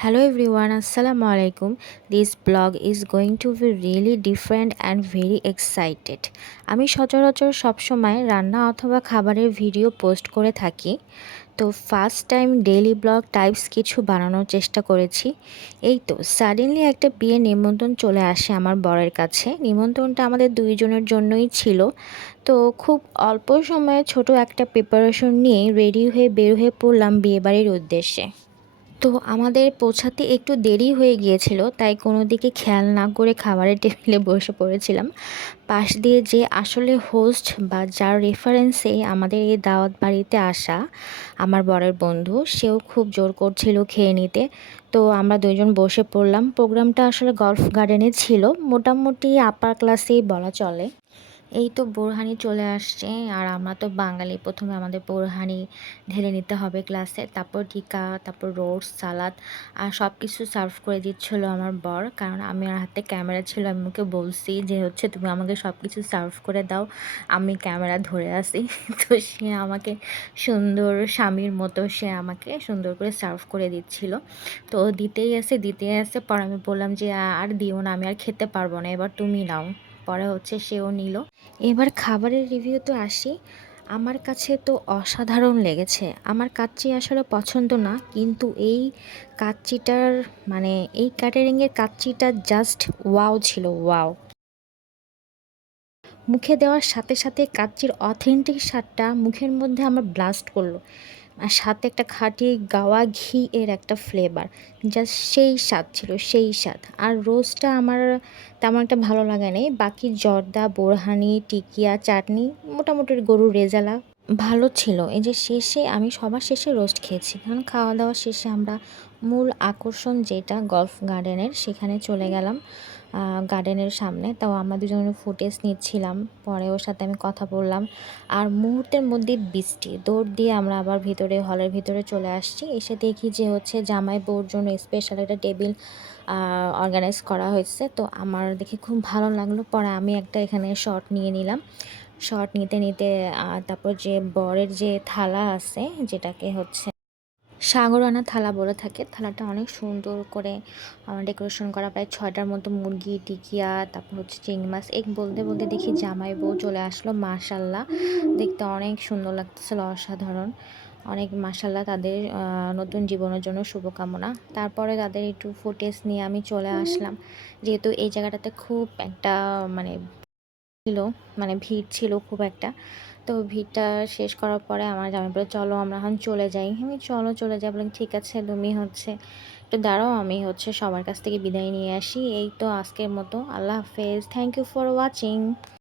Hello everyone, Assalamu alaikum. This blog is going to be really different and very excited. আমি সচরাচর সবসময় রান্না অথবা খাবারের ভিডিও পোস্ট করে থাকি। তো first time daily blog types কিছু বানানোর চেষ্টা করেছি। এই তো সাডেনলি একটা বিয়ের নিমন্ত্রণ চলে আসে আমার বরের কাছে। নিমন্ত্রণটা আমাদের দুইজনের জন্যই ছিল। তো খুব অল্প সময়ে ছোট একটা প্রিপারেশন নিয়ে রেডি হয়ে বের হয়ে পড়লাম বিয়েবাড়ির উদ্দেশ্যে। তো আমাদের পৌঁছাতে একটু দেরি হয়ে গিয়েছিল, তাই কোনো দিকে খেয়াল না করে খাবারের টেবিলে বসে পড়েছিলাম। পাশ দিয়ে যে আসলে হোস্ট বা যার রেফারেন্সে আমাদের এই দাওয়াত বাড়িতে আসা আমার বরের বন্ধু, সেও খুব জোর করছিল খেয়ে নিতে। তো আমরা দুইজন বসে পড়লাম। প্রোগ্রামটা আসলে গল্ফ গার্ডেনে ছিল, মোটামুটি আপার ক্লাসেই বলা চলে। এই তো বোরহানি চলে আসছে, আর আমরা তো বাঙালি, প্রথমে আমাদের বোরহানি ঢেলে নিতে হবে গ্লাসে, তারপর টিকা, তারপর রোস্ট, সালাদ আর সব কিছু সার্ভ করে দিচ্ছিলো আমার বর। কারণ আমি আর হাতে ক্যামেরা ছিল, আমি ওকে বলছি যে তুমি আমাকে সব কিছু সার্ভ করে দাও, আমি ক্যামেরা ধরে আসি। তো সে আমাকে সুন্দর স্বামীর মতো সে আমাকে সুন্দর করে সার্ভ করে দিচ্ছিল। তো দিতেই আসে পর আমি বললাম যে আর দিও না, আমি আর খেতে পারবো না, এবার তুমি নাও। পরে সেও নিল। এবার খাবারের রিভিউতে আসি। আমার কাছে তো অসাধারণ লেগেছে। আমার কাচ্চি আসলে পছন্দ না, কিন্তু এই কাচ্চিটার মানে এই ক্যাটারিংয়ের কাচ্চিটা জাস্ট ওয়াও ছিল, ওয়াও। মুখে দেওয়ার সাথে সাথে কাচ্চির অথেন্টিক স্বাদটা মুখের মধ্যে আমার ব্লাস্ট করলো। আর সাথে একটা খাঁটি গাওয়া ঘি এর একটা ফ্লেভার, জাস্ট সেই স্বাদ ছিল, সেই স্বাদ। আর রোস্টটা আমার তেমন একটা ভালো লাগে নাই। বাকি জর্দা, বোরহানি, টিকিয়া, চাটনি, মোটামুটি গরুর রেজালা ভালো ছিল। এই যে শেষে আমি সবার শেষে রোস্ট খেয়েছি, কারণ খাওয়া দাওয়া শেষে আমরা মূল আকর্ষণ যেটা গল্ফ গার্ডেনের, সেখানে চলে গেলাম গার্ডেনের সামনে। তাও আমরা দুজনে ফুটেজ নিচ্ছিলাম, পরে ওর সাথে আমি কথা বললাম। আর মুহূর্তের মধ্যে বৃষ্টি, দৌড় দিয়ে আমরা আবার হলের ভিতরে চলে আসছি। এসে দেখি যে জামাই বউর জন্য স্পেশাল একটা টেবিল অর্গানাইজ করা হয়েছে। তো আমার দেখে খুব ভালো লাগলো। পরে আমি একটা এখানে শট নিয়ে নিলাম। শট নিতে নিতে তারপর যে বরের যে থালা আছে, যেটাকে সাগরানা থালা বলে থাকে, থালাটা অনেক সুন্দর করে ডেকোরেশন করা, প্রায় 6টার মতো মুরগি, টিকিয়া, তারপর চিংড়ি মাছ। বলতে বলতে দেখি জামাই বউ চলে আসলো। মাশাল্লাহ, দেখতে অনেক সুন্দর লাগতেছিল, অসাধারণ অনেক। মাশাল্লাহ, তাদের নতুন জীবনের জন্য শুভকামনা। তারপরে তাদের একটু ফুটেজ নিয়ে আমি চলে আসলাম, যেহেতু এই জায়গাটাতে খুব একটা মানে ছিল, মানে ভিড় ছিল খুব একটা। তো ভিড়টা শেষ করার পরে আমার জামাই বলে চলো আমরা এখন চলে যাই। আমি চলে যাই, বললাম ঠিক আছে, তুমি একটু দাঁড়াও, আমি সবার কাছ থেকে বিদায় নিয়ে আসি। এই তো আজকের মতো, আল্লাহ হাফেজ, থ্যাংক ইউ ফর ওয়াচিং।